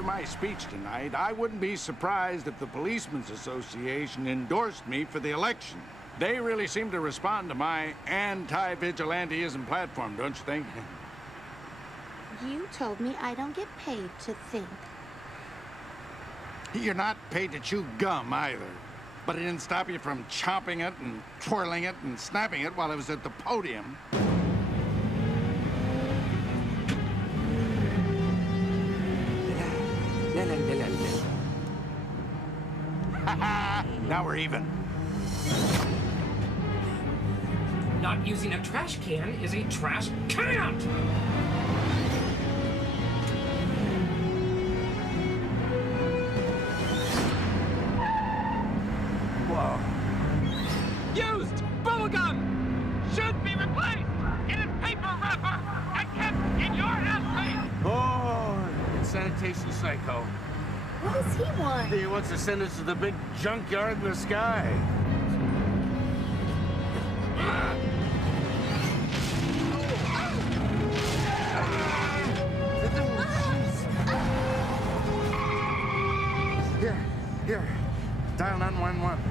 After my speech tonight, I wouldn't be surprised if the Policemen's Association endorsed me for the election. They really seem to respond to my anti-vigilanteism platform, don't you think? You told me I don't get paid to think. You're not paid to chew gum, either. But it didn't stop you from chomping it and twirling it and snapping it while I was at the podium. Now we're even. Not using a trash can is a trash can! Whoa. Used bubblegum should be replaced. It is paper wrapper and kept in your ashtray. Oh, it's sanitation psycho. What does he want? He wants to send us to the big junkyard in the sky. Here, dial 911.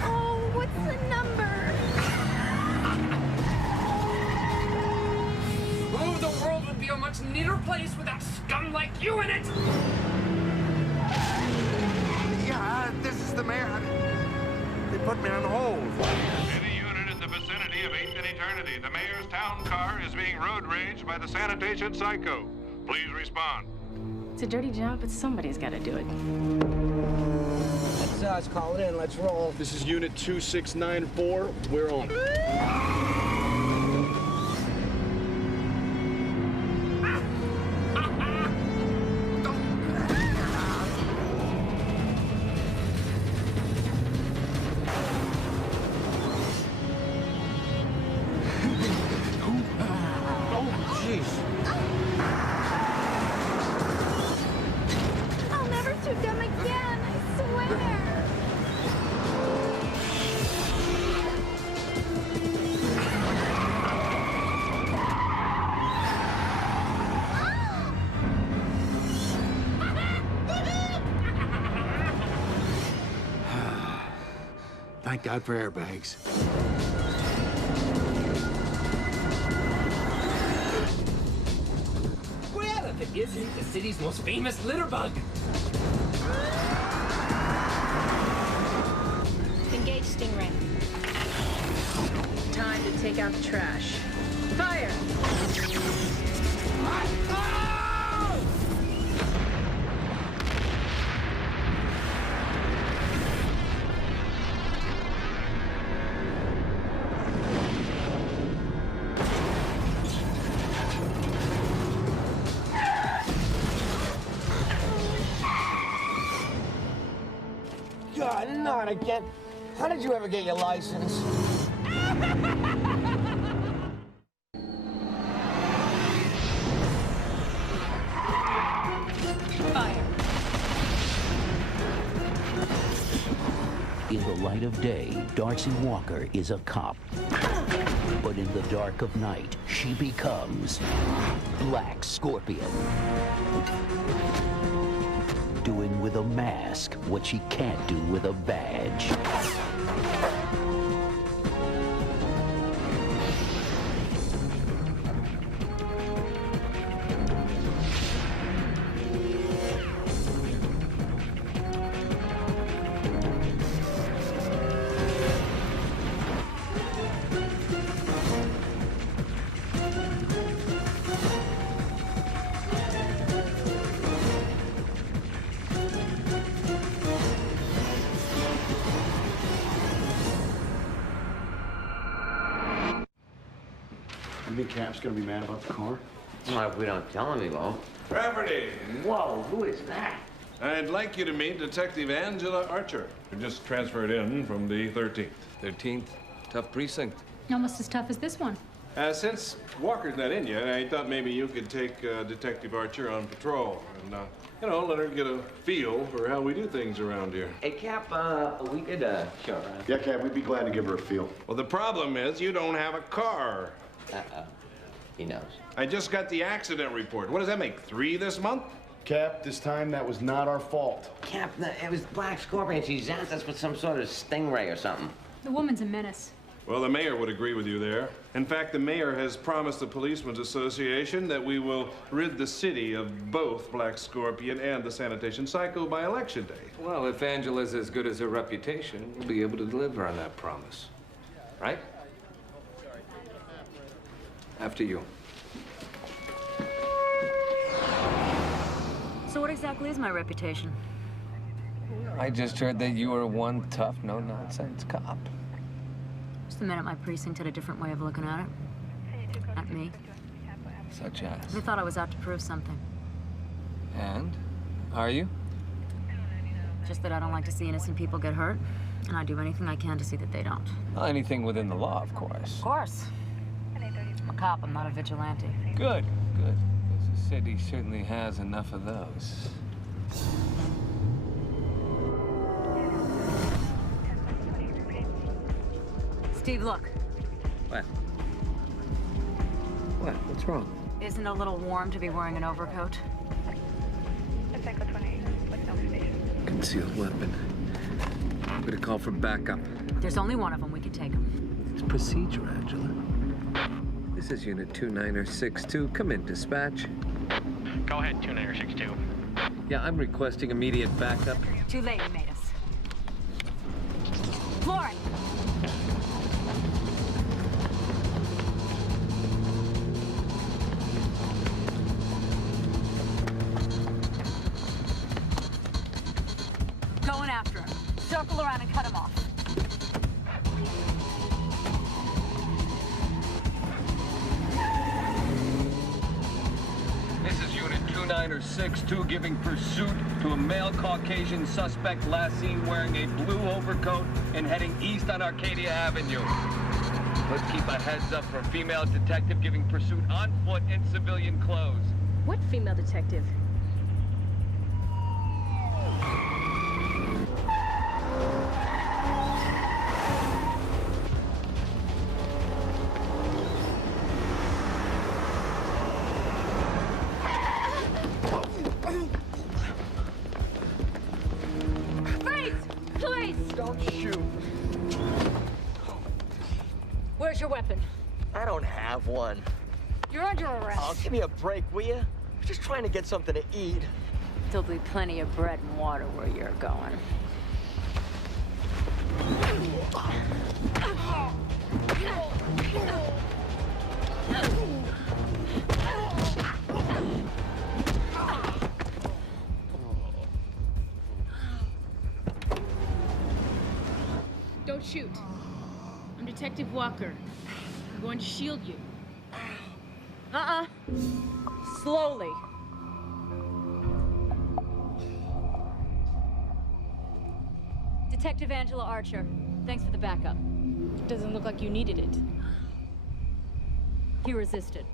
Oh, what's the number? Oh, the world would be a much neater place without scum like you in it! Yeah, this is the mayor. They put me on hold. Any unit in the vicinity of 8th and Eternity, the mayor's town car is being road raged by the sanitation psycho. Please respond. It's a dirty job, but somebody's got to do it. Let's call it in. Let's roll. This is Unit 2694. We're on. I'll never shoot them again, I swear. Thank God for airbags. Well, if it isn't the city's most famous litter bug. Engage Stingray. Time to take out the trash. Fire! God, not again. How did you ever get your license? Fire! In the light of day, Darcy Walker is a cop. But in the dark of night, she becomes Black Scorpion. Doing with a mask what she can't do with a badge. You think Cap's gonna be mad about the car? Well, if we don't tell him, he won't. Rafferty, Whoa, who is that? I'd like you to meet Detective Angela Archer, who just transferred in from the 13th. 13th? Tough precinct. Almost as tough as this one. Since Walker's not in yet, I thought maybe you could take Detective Archer on patrol and, you know, let her get a feel for how we do things around here. Hey, Cap, we could show around. Yeah, Cap, we'd be glad to give her a feel. Well, the problem is you don't have a car. Uh-oh. He knows. I just got the accident report. What does that make, 3 this month? Cap, this time that was not our fault. Cap, it was Black Scorpion. She zapped us with some sort of stingray or something. The woman's a menace. Well, the mayor would agree with you there. In fact, the mayor has promised the Policemen's Association that we will rid the city of both Black Scorpion and the sanitation psycho by election day. Well, if Angela's as good as her reputation, we'll be able to deliver on that promise. Right? After you. So what exactly is my reputation? I just heard that you were one tough, no-nonsense cop. Just the minute my precinct had a different way of looking at it. At me. Such as? They thought I was out to prove something. And? Are you? Just that I don't like to see innocent people get hurt, and I do anything I can to see that they don't. Well, anything within the law, of course. Of course. I'm a cop, I'm not a vigilante. Good, good. Because the city certainly has enough of those. Steve, look. What? What? What's wrong? Isn't it a little warm to be wearing an overcoat? Concealed weapon. I'm gonna call for backup. There's only one of them. We can take him. It's procedure, Angela. This is Unit 2962. Come in, dispatch. Go ahead, 2962. Yeah, I'm requesting immediate backup. Too late, he made us. Floor it! Going after him. Circle around and cut him off. This is Unit 2962 giving pursuit to a male Caucasian suspect last seen wearing a blue overcoat and heading east on Arcadia Avenue. Let's keep a heads up for a female detective giving pursuit on foot in civilian clothes. What female detective? Where's your weapon? I don't have one. You're under arrest. Oh, give me a break, will you? I'm just trying to get something to eat. There'll be plenty of bread and water where you're going. Don't shoot. I'm Detective Walker. I'm going to shield you. Slowly. Detective Angela Archer, thanks for the backup. Doesn't look like you needed it. He resisted.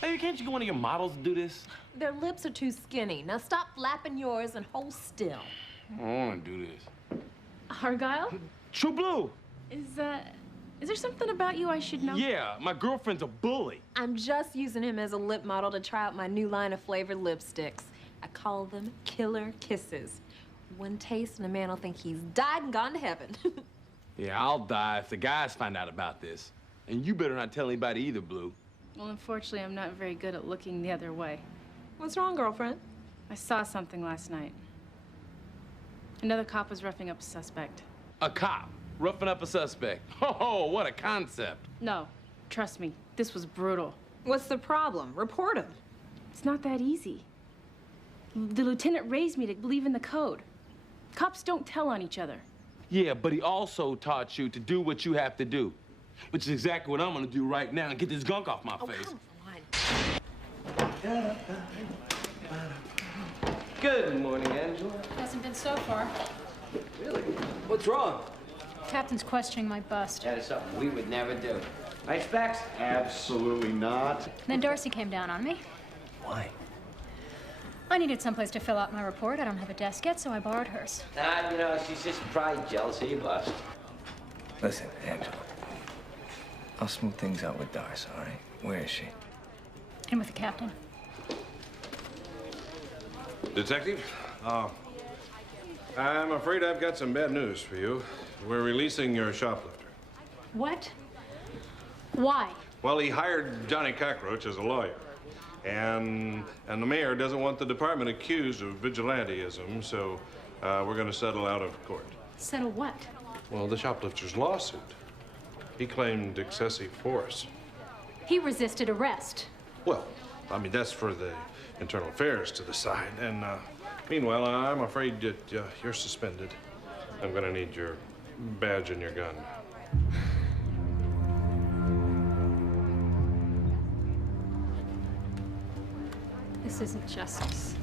Baby, can't you get one of your models to do this? Their lips are too skinny. Now stop flapping yours and hold still. I don't want to do this. Argyle? True Blue! Is there something about you I should know? Yeah, my girlfriend's a bully. I'm just using him as a lip model to try out my new line of flavored lipsticks. I call them Killer Kisses. One taste and a man will think he's died and gone to heaven. Yeah, I'll die if the guys find out about this. And you better not tell anybody either, Blue. Well, unfortunately, I'm not very good at looking the other way. What's wrong, girlfriend? I saw something last night. Another cop was roughing up a suspect. A cop roughing up a suspect. Oh, what a concept. No, trust me, this was brutal. What's the problem? Report him. It's not that easy. The lieutenant raised me to believe in the code. Cops don't tell on each other. Yeah, but he also taught you to do what you have to do. Which is exactly what I'm gonna do right now and get this gunk off my face. Come on. Good morning, Angela. Hasn't been so far. Really? What's wrong? Captain's questioning my bust. That is something we would never do. Right, Specs? Absolutely not. Then Darcy came down on me. Why? I needed someplace to fill out my report. I don't have a desk yet, so I borrowed hers. You know, she's just probably jealous of your bust. Listen, Angela. I'll smooth things out with Darcy, all right? Where is she? In with the captain. Detective, I'm afraid I've got some bad news for you. We're releasing your shoplifter. What? Why? Well, he hired Johnny Cockroach as a lawyer. And the mayor doesn't want the department accused of vigilanteism, so we're going to settle out of court. Settle what? Well, the shoplifter's lawsuit. He claimed excessive force. He resisted arrest. Well, I mean, that's for the internal affairs to decide. And meanwhile, I'm afraid that you're suspended. I'm going to need your badge and your gun. This isn't justice.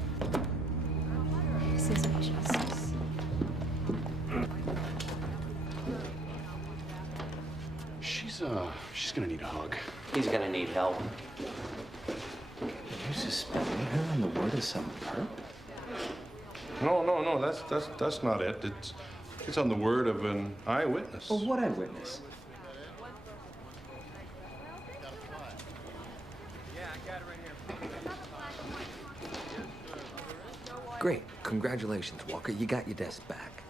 This isn't justice. She's gonna need a hug. He's gonna need help. You suspending her on the word of some perp? No, that's not it. It's on the word of an eyewitness. Well, what eyewitness? Great. Congratulations, Walker. You got your desk back.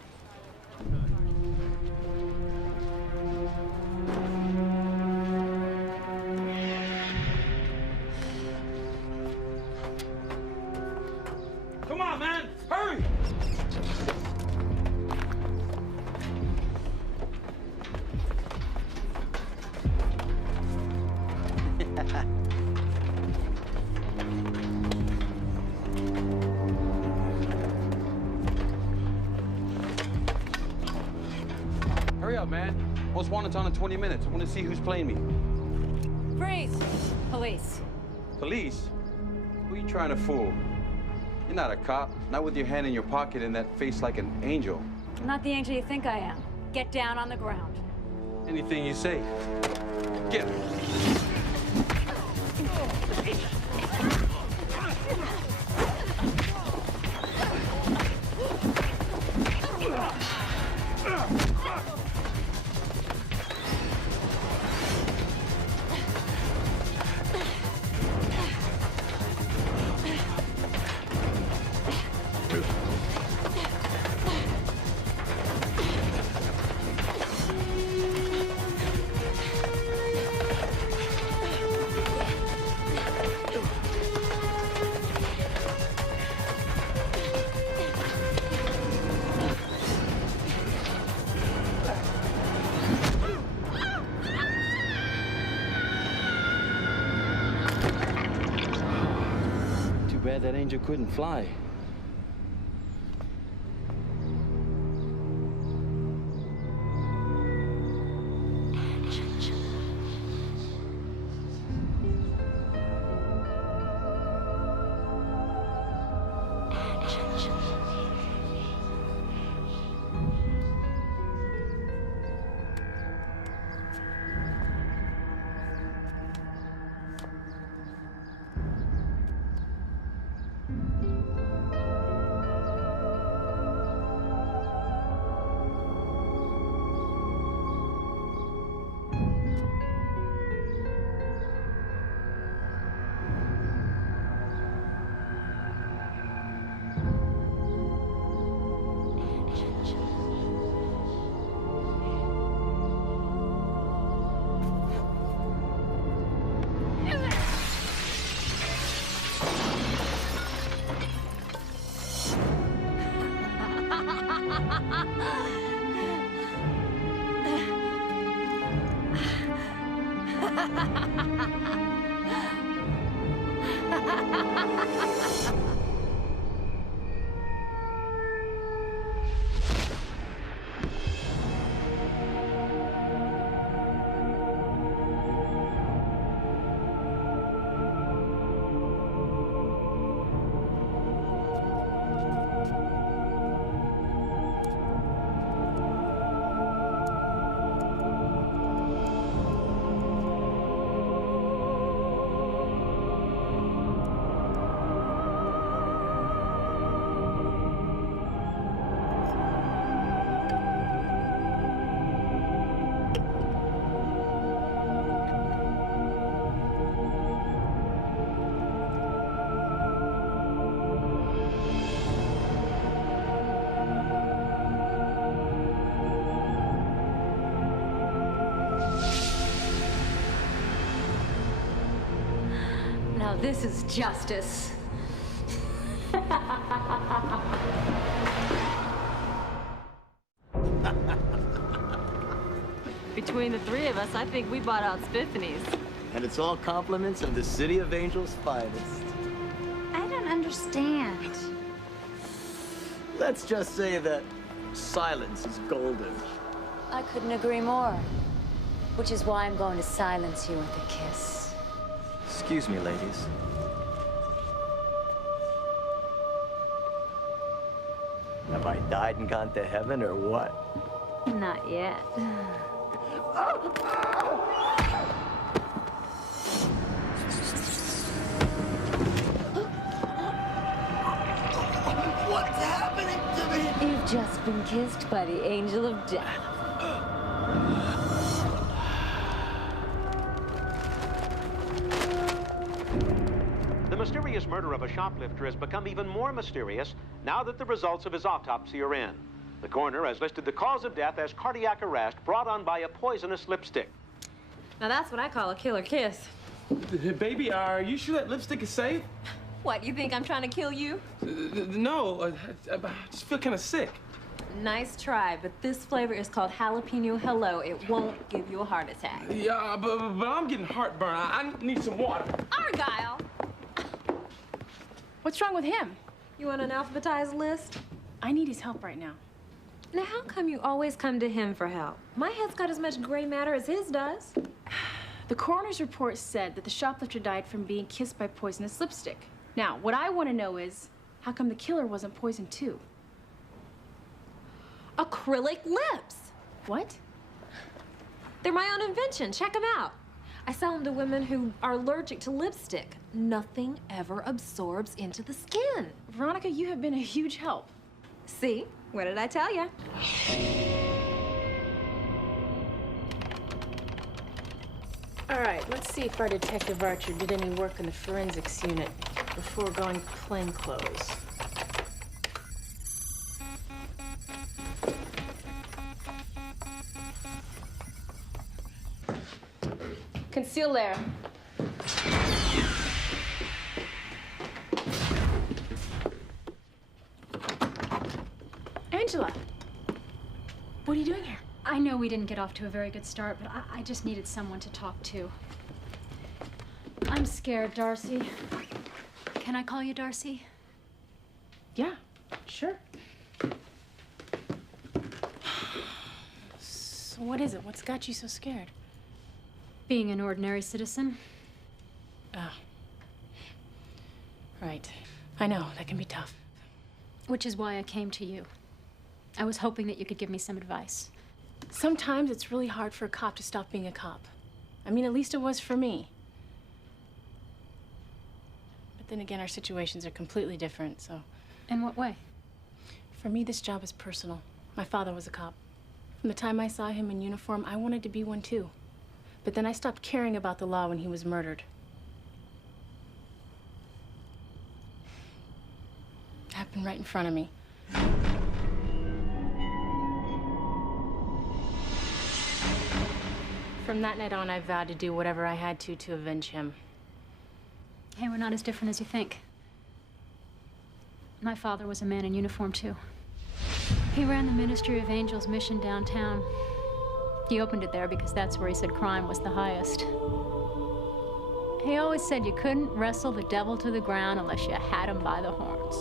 Come on, man! Hurry! Hurry up, man. Most wanted's on in 20 minutes. I want to see who's playing me. Freeze! Police. Police? Who are you trying to fool? You're not a cop. Not with your hand in your pocket and that face like an angel. I'm not the angel you think I am. Get down on the ground. Anything you say. Get her. That angel couldn't fly. this is justice. Between the three of us, I think we bought out Spiffany's. And it's all compliments of the City of Angels' finest. I don't understand. Let's just say that silence is golden. I couldn't agree more. Which is why I'm going to silence you with a kiss. Excuse me, ladies. Have I died and gone to heaven or what? Not yet. What's happening to me? You've just been kissed by the angel of death. The mysterious murder of a shoplifter has become even more mysterious now that the results of his autopsy are in. The coroner has listed the cause of death as cardiac arrest brought on by a poisonous lipstick. Now that's what I call a killer kiss. Baby, are you sure that lipstick is safe? What, you think I'm trying to kill you? No, I just feel kind of sick. Nice try, but this flavor is called jalapeno hello. It won't give you a heart attack. Yeah, but I'm getting heartburn. I need some water. Argyle! What's wrong with him? You want an alphabetized list? I need his help right now. Now, how come you always come to him for help? My head's got as much gray matter as his does. The coroner's report said that the shoplifter died from being kissed by poisonous lipstick. Now, what I want to know is, how come the killer wasn't poisoned too? Acrylic lips. What? They're my own invention. Check them out. I sell them to women who are allergic to lipstick. Nothing ever absorbs into the skin. Veronica, you have been a huge help. See? What did I tell you? All right, let's see if our Detective Archer did any work in the forensics unit before going plainclothes. Conceal there. Angela, what are you doing here? I know we didn't get off to a very good start, but I just needed someone to talk to. I'm scared, Darcy. Can I call you Darcy? Yeah, sure. So what is it? What's got you so scared? Being an ordinary citizen. Oh. Right. I know, that can be tough. Which is why I came to you. I was hoping that you could give me some advice. Sometimes it's really hard for a cop to stop being a cop. I mean, at least it was for me. But then again, our situations are completely different, so... In what way? For me, this job is personal. My father was a cop. From the time I saw him in uniform, I wanted to be one too. But then I stopped caring about the law when he was murdered. It happened right in front of me. From that night on, I vowed to do whatever I had to avenge him. Hey, we're not as different as you think. My father was a man in uniform, too. He ran the Ministry of Angels mission downtown. He opened it there because that's where he said crime was the highest. He always said you couldn't wrestle the devil to the ground unless you had him by the horns.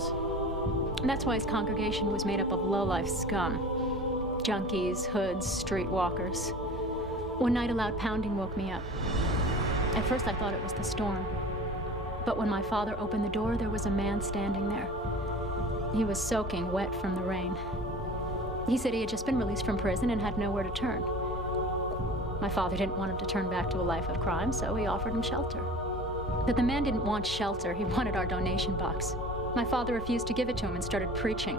And that's why his congregation was made up of low-life scum. Junkies, hoods, streetwalkers. One night, a loud pounding woke me up. At first, I thought it was the storm. But when my father opened the door, there was a man standing there. He was soaking wet from the rain. He said he had just been released from prison and had nowhere to turn. My father didn't want him to turn back to a life of crime, so he offered him shelter. But the man didn't want shelter. He wanted our donation box. My father refused to give it to him and started preaching.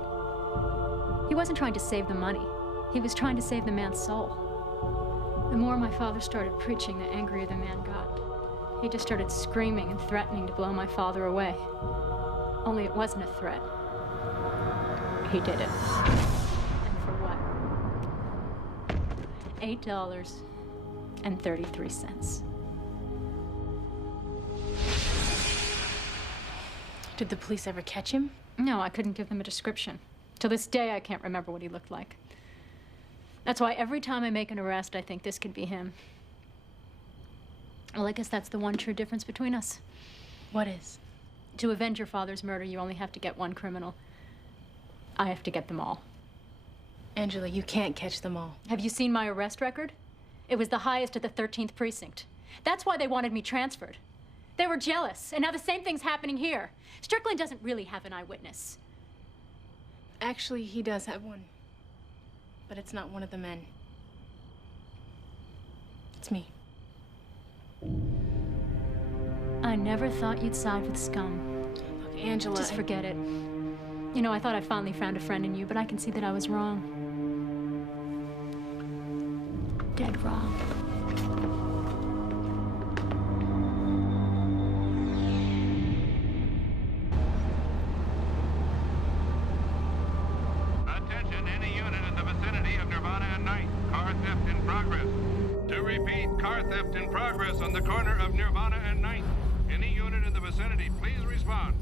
He wasn't trying to save the money. He was trying to save the man's soul. The more my father started preaching, the angrier the man got. He just started screaming and threatening to blow my father away. Only it wasn't a threat. He did it. And for what? $8.33. Did the police ever catch him? No, I couldn't give them a description. To this day, I can't remember what he looked like. That's why every time I make an arrest, I think this could be him. Well, I guess that's the one true difference between us. What is? To avenge your father's murder, you only have to get one criminal. I have to get them all. Angela, you can't catch them all. Have you seen my arrest record? It was the highest at the 13th precinct. That's why they wanted me transferred. They were jealous, and now the same thing's happening here. Strickland doesn't really have an eyewitness. Actually, he does have one. But it's not one of the men. It's me. I never thought you'd side with scum. Look, Angela... Just forget it. You know, I thought I finally found a friend in you, but I can see that I was wrong. Dead wrong. Attention, any unit in the vicinity of Nirvana and Ninth. Car theft in progress. To repeat, car theft in progress on the corner of Nirvana and Ninth. Any unit in the vicinity, please respond.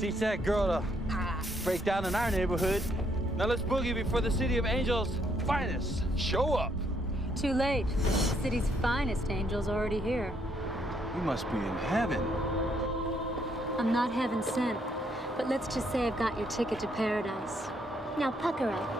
Teach that girl to break down in our neighborhood. Now let's boogie before the City of Angels' finest show up. Too late. The city's finest angel's already here. We must be in heaven. I'm not heaven sent, but let's just say I've got your ticket to paradise. Now pucker up.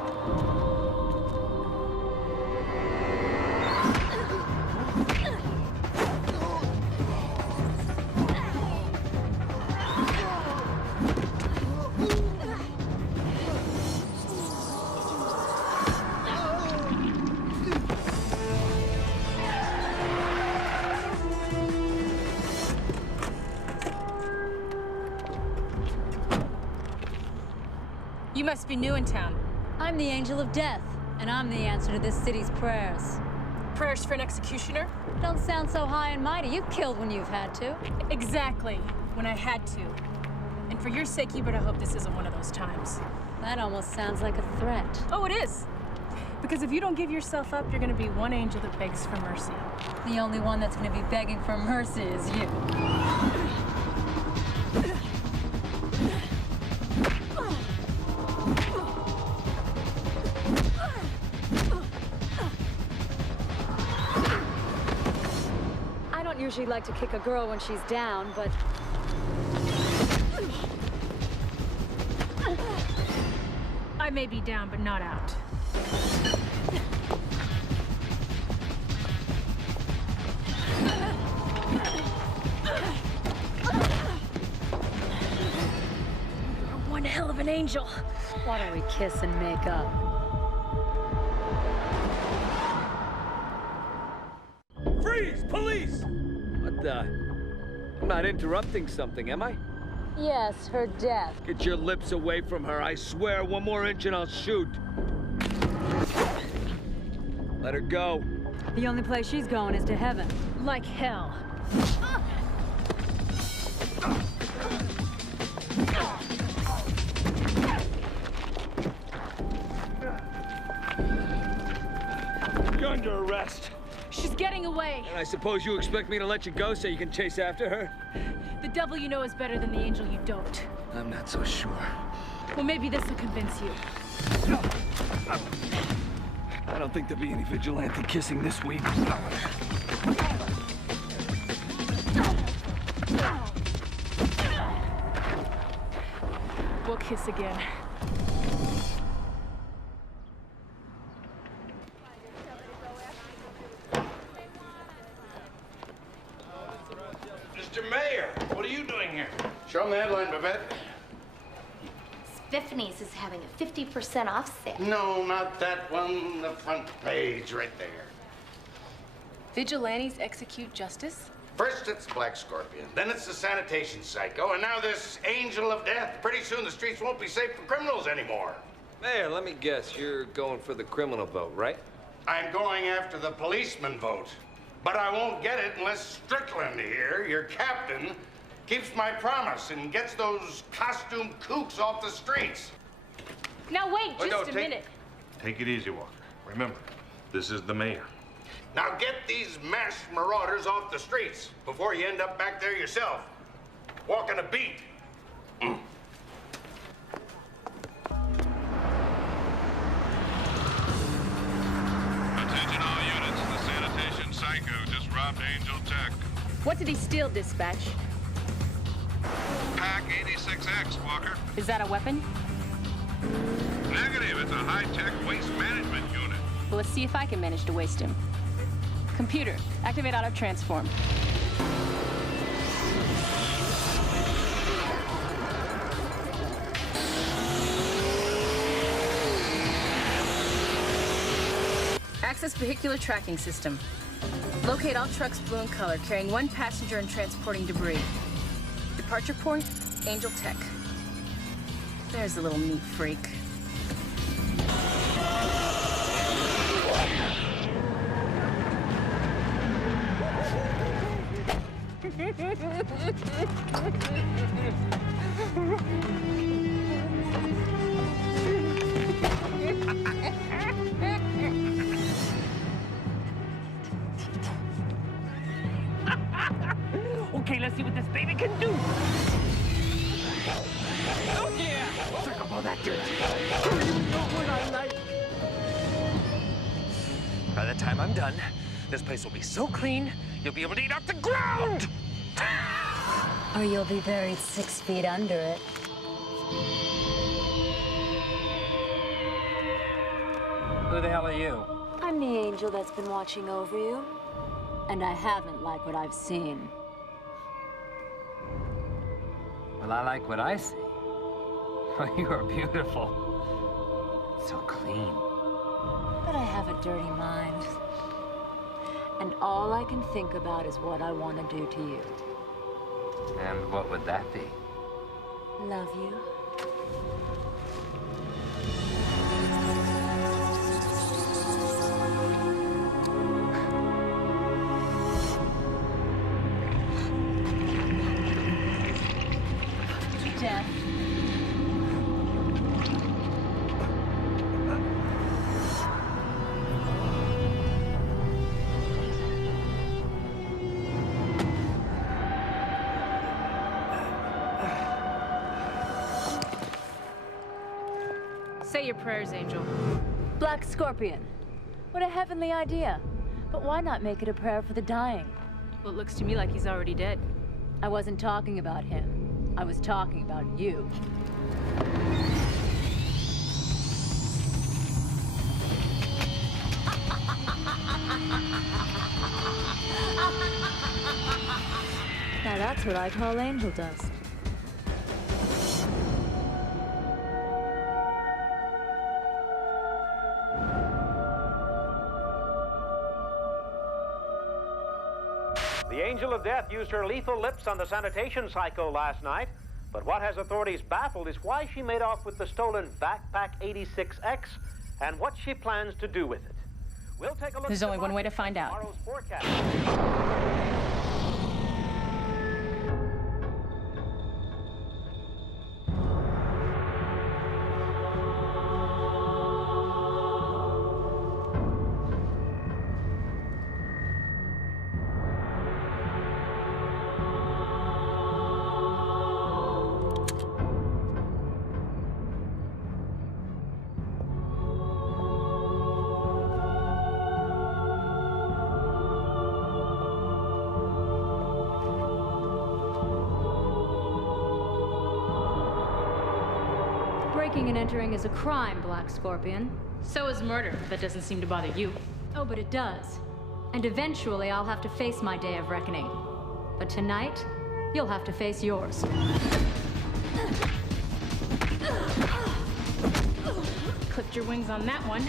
You must be new in town. I'm the angel of death, and I'm the answer to this city's prayers. Prayers for an executioner? Don't sound so high and mighty. You've killed when you've had to. Exactly, when I had to. And for your sake, you better hope this isn't one of those times. That almost sounds like a threat. Oh, it is. Because if you don't give yourself up, you're gonna be one angel that begs for mercy. The only one that's gonna be begging for mercy is you. I don't usually like to kick a girl when she's down, but... I may be down, but not out. You're one hell of an angel. Why don't we kiss and make up? Freeze! Police! What the? I'm not interrupting something, am I? Yes, her death. Get your lips away from her. I swear, one more inch and I'll shoot. Let her go. The only place she's going is to heaven. Like hell. You're under arrest. She's getting away. And I suppose you expect me to let you go so you can chase after her? The devil you know is better than the angel you don't. I'm not so sure. Well, maybe this will convince you. I don't think there'll be any vigilante kissing this week. We'll kiss again. Mr. Mayor, what are you doing here? Show 'em the headline, Babette. Spiffany's is having a 50% off sale. No, not that one. The front page right there. Vigilantes execute justice? First it's Black Scorpion, then it's the sanitation psycho, and now this angel of death. Pretty soon the streets won't be safe for criminals anymore. Mayor, let me guess, you're going for the criminal vote, right? I'm going after the policeman vote, but I won't get it unless Strickland here, your captain, keeps my promise and gets those costume kooks off the streets. Now wait just a minute. Take it easy, Walker. Remember, this is the mayor. Now get these masked marauders off the streets before you end up back there yourself, walking a beat. Attention all units, the sanitation psycho just robbed Angel Tech. What did he steal, dispatch? Pack 86X, Walker. Is that a weapon? Negative, it's a high-tech waste management unit. Well, let's see if I can manage to waste him. Computer, activate auto transform. Access vehicular tracking system. Locate all trucks blue in color, carrying one passenger and transporting debris. Departure point, Angel Tech. There's the little neat freak. Okay, let's see what this baby can do. Oh, yeah! Suck up all that dirt. You know what I like. By the time I'm done, this place will be so clean, you'll be able to eat off the ground! Or you'll be buried 6 feet under it. Who the hell are you? I'm the angel that's been watching over you. And I haven't liked what I've seen. Well, I like what I see. You are beautiful. So clean. But I have a dirty mind. And all I can think about is what I want to do to you. And what would that be? Love you. Death. Say your prayers, Angel. Black Scorpion. What a heavenly idea. But why not make it a prayer for the dying? Well, it looks to me like he's already dead. I wasn't talking about him. I was talking about you. Now that's what I call angel dust. The Angel of Death used her lethal lips on the sanitation psycho last night, but what has authorities baffled is why she made off with the stolen Backpack 86X and what she plans to do with it. We'll take a look. There's only one way to find out. Tomorrow's forecast. Breaking and entering is a crime, Black Scorpion. So is murder. That doesn't seem to bother you. Oh, but it does. And eventually I'll have to face my day of reckoning. But tonight, you'll have to face yours. Clipped your wings on that one.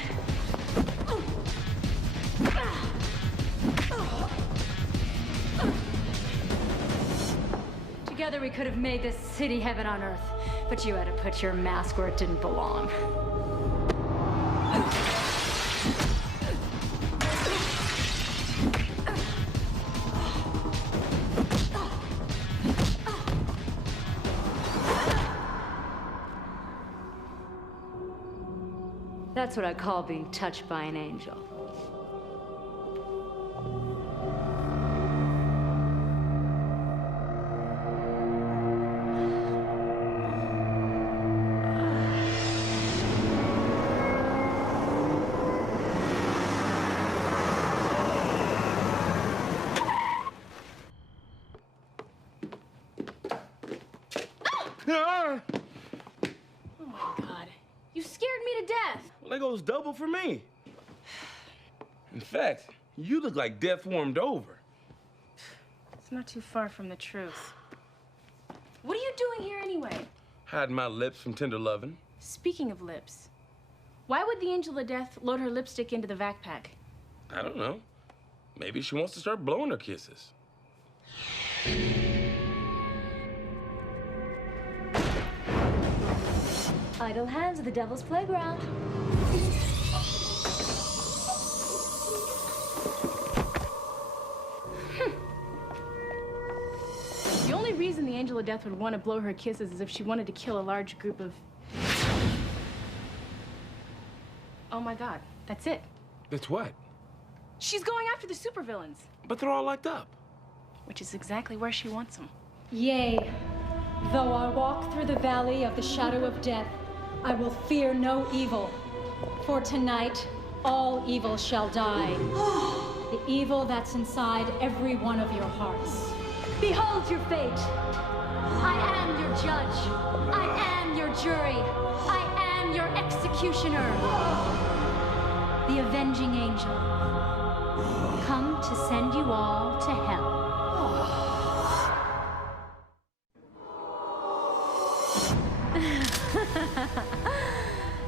Together we could have made this city heaven on earth, but you had to put your mask where it didn't belong. That's what I call being touched by an angel. Ah! Oh my God. You scared me to death. Well, that goes double for me. In fact, you look like death warmed over. It's not too far from the truth. What are you doing here anyway? Hiding my lips from tender loving. Speaking of lips, why would the Angel of Death load her lipstick into the backpack? I don't know. Maybe she wants to start blowing her kisses. Idle hands are the devil's playground. The only reason the Angel of Death would want to blow her kisses is if she wanted to kill a large group of... Oh my God, that's it. That's what? She's going after the supervillains. But they're all locked up. Which is exactly where she wants them. Yea, though I walk through the valley of the shadow of death, I will fear no evil. For tonight, all evil shall die. The evil that's inside every one of your hearts. Behold your fate. I am your judge. I am your jury. I am your executioner. The avenging angel. Come to send you all to hell.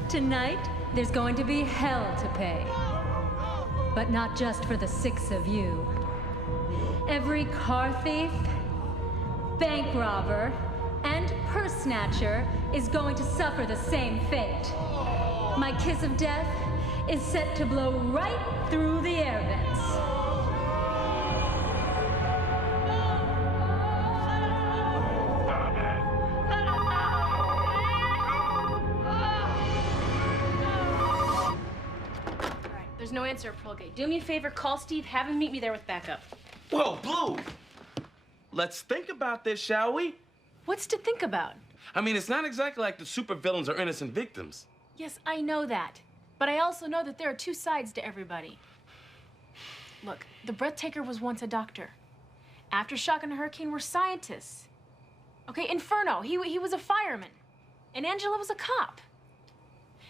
Tonight, there's going to be hell to pay. But not just for the 6 of you. Every car thief, bank robber, and purse snatcher is going to suffer the same fate. My kiss of death is set to blow right through the air vents. There's no answer at Pearlgate. Do me a favor, call Steve, have him meet me there with backup. Whoa, Blue! Let's think about this, shall we? What's to think about? I mean, it's not exactly like the supervillains are innocent victims. Yes, I know that. But I also know that there are 2 sides to everybody. Look, the Breathtaker was once a doctor. Aftershock and Hurricane were scientists. Okay, Inferno, he was a fireman. And Angela was a cop.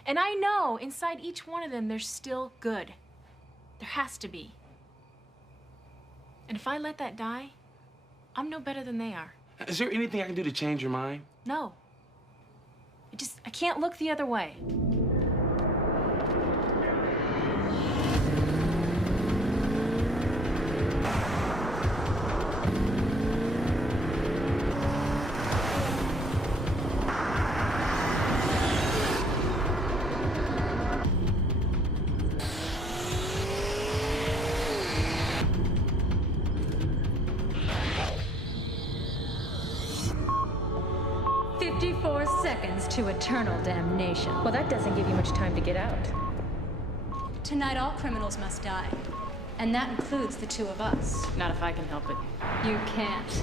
And I know inside each one of them there's still good. There has to be. And if I let that die, I'm no better than they are. Is there anything I can do to change your mind? No. I can't look the other way. To eternal damnation. Well, that doesn't give you much time to get out. Tonight, all criminals must die. And that includes the 2 of us. Not if I can help it. You can't.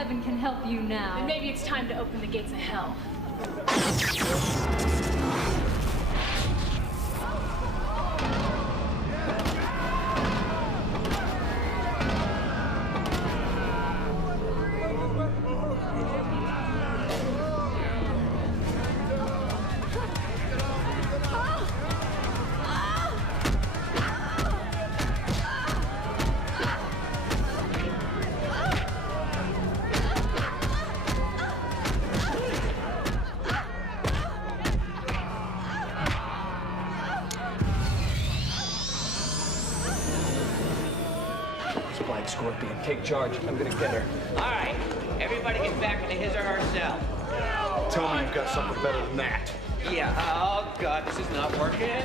heaven can help you now. Then maybe it's time to open the gates of hell. Black Scorpion, take charge. I'm gonna get her. All right, everybody get back into his or her cell. Tell me you've got something better than that. Yeah, oh God, this is not working.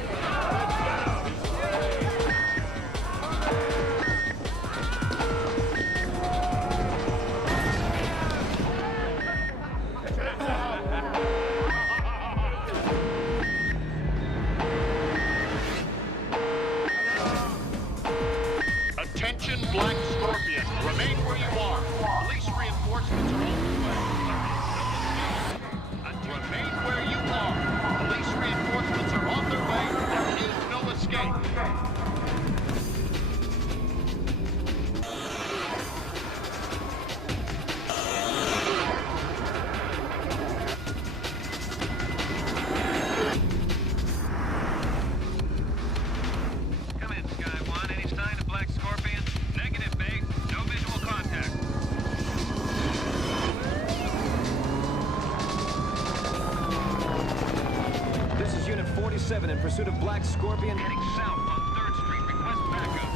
Attention, Black Scorpion. Remain where you are. Police reinforcements are on the way. Remain where you are. Police reinforcements are on their way. There is no escape. In pursuit of Black Scorpion. Heading south on 3rd Street. Request backup.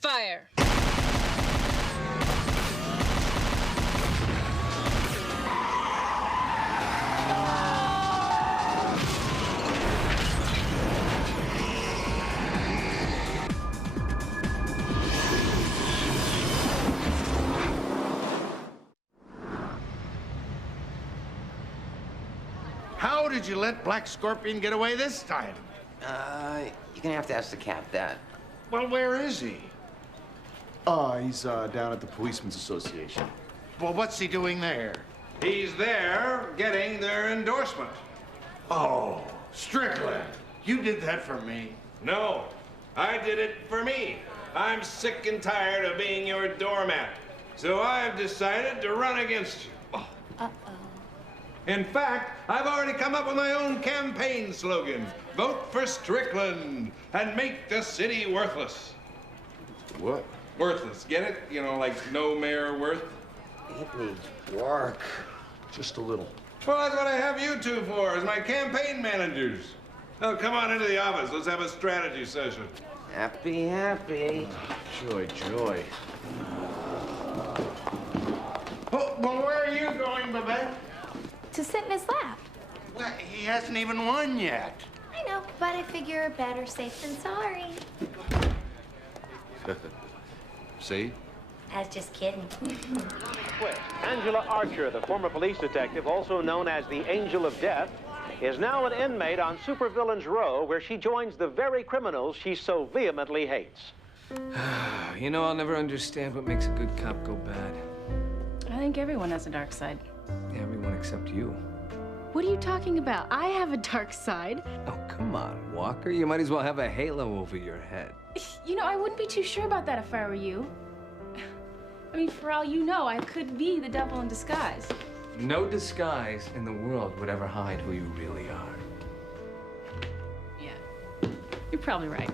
Fire! How did you let Black Scorpion get away this time? You're gonna have to ask the cap that. Well, where is he? He's down at the Policemen's Association. Well, what's he doing there? He's there getting their endorsement. Oh, Strickland, you did that for me. No, I did it for me. I'm sick and tired of being your doormat. So I've decided to run against you. Uh-oh. In fact, I've already come up with my own campaign slogan. Vote for Strickland and make the city worthless. What? Worthless, get it? You know, like no mayor worth? It needs work. Just a little. Well, that's what I have you two for, as my campaign managers. Oh, come on into the office. Let's have a strategy session. Happy, happy. Joy, joy. Oh, well, where are you going, Babette? To sit in his lap. Well, he hasn't even won yet. I know, but I figure better safe than sorry. See? I was just kidding. Twist. Angela Archer, the former police detective, also known as the Angel of Death, is now an inmate on Supervillains Row, where she joins the very criminals she so vehemently hates. You know, I'll never understand what makes a good cop go bad. I think everyone has a dark side. Everyone except you. What are you talking about? I have a dark side. Oh, come on, Walker. You might as well have a halo over your head. You know, I wouldn't be too sure about that if I were you. I mean, for all you know, I could be the devil in disguise. No disguise in the world would ever hide who you really are. Yeah. You're probably right.